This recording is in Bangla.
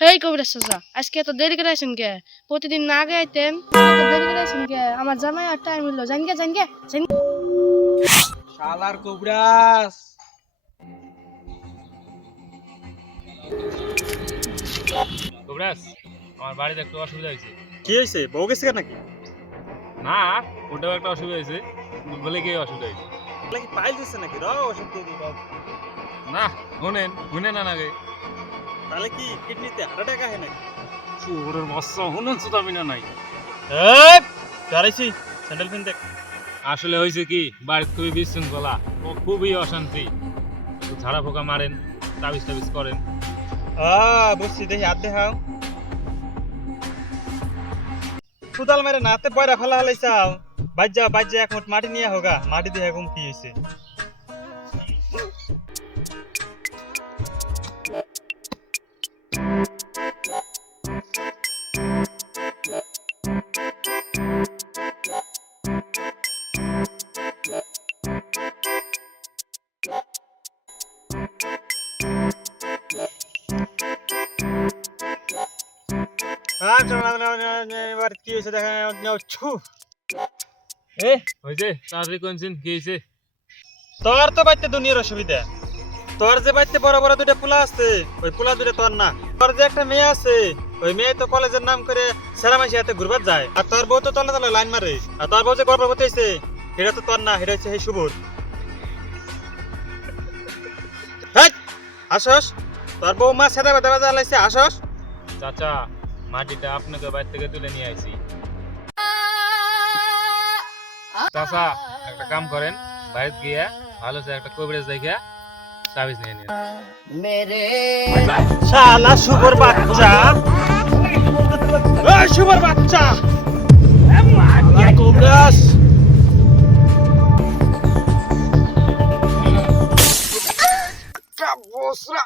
হেই কবিরাজ চাচা, আজকে এত দেরি করে আছেন কে? প্রতিদিন না আগে আইতেন, এত দেরি করে আছেন কে? আমার জামাই আর টাইম হইলো, জান গে। শালার কবিরাজ। কবিরাজ, আমার বাড়িতে একটু অসুবিধা হয়েছে। কি হয়েছে? বউ গেছে নাকি? না, ওটাও একটা অসুবিধা হয়েছে। বলে কি অসুবিধা হয়েছে? তাহলে কি পাইল দিচ্ছে নাকি? ওষুধ দিয়ে দিই রও। না, শুনেন না নাকি? তাহলে কি কিডনিতে হার্ট অ্যাটাক আহে নাকি? ওরের বাচ্চা শুনেন তো দাবি না নাই। দাঁড়াইছি, স্যান্ডেল পিন দেখ। আসলে হয়েছে কি, বাড়িতে খুবই বিশৃঙ্খলা ও খুবই অশান্তি। একটু ঝাড়া পোকা মারেন, তাবিজ করেন। বুঝছি, দেখি হাত দেখাও। কুদাল মেরে নাতে বয়রা ফেলা হালাইছাও। বাজ্যা এক মুঠ মাটি নিয়ে হোগা, মাটি দিয়ে এখন কি হয়েছে? এবার কি হয়েছে দেখা ছু। হয়েছে, তাড়াতাড়ি কোনছেন কি হয়েছে? তোর তো বাইতে দুনিয়ার অসুবিধা। তোর যে বাইতে বড় বড় দুইটা পোলা আছে, ওই পোলা দুইটা তোর না। তোর যে একটা মেয়ে আছে, ওই মেয়ে তো কলেজের নাম করে সেরামাইশি হাতে ঘুরবার যায়। আর তোর বউ তো তলে তলে লাইন মারে। আর তোর বউ যে গর্ভবতী হয়েছে, সেটা তো তোর না, সেটা হচ্ছে সেই শুভর। আসস, তোর বউ মা সেদা বেদা বাজা লাইছে, আসস। চাচা, মাটিটা আপনাকে বাড়ি থেকে তুলে নিয়ে আইছি। চাচা, একটা কাম করেন, বাইরে গিয়ে ভালো সে একটা কবিরাজ দেখে তাবিজ নিয়ে নিন। শালা শুভর বাচ্চা, এই শুভর বাচ্চা কবিরাজ। বসরা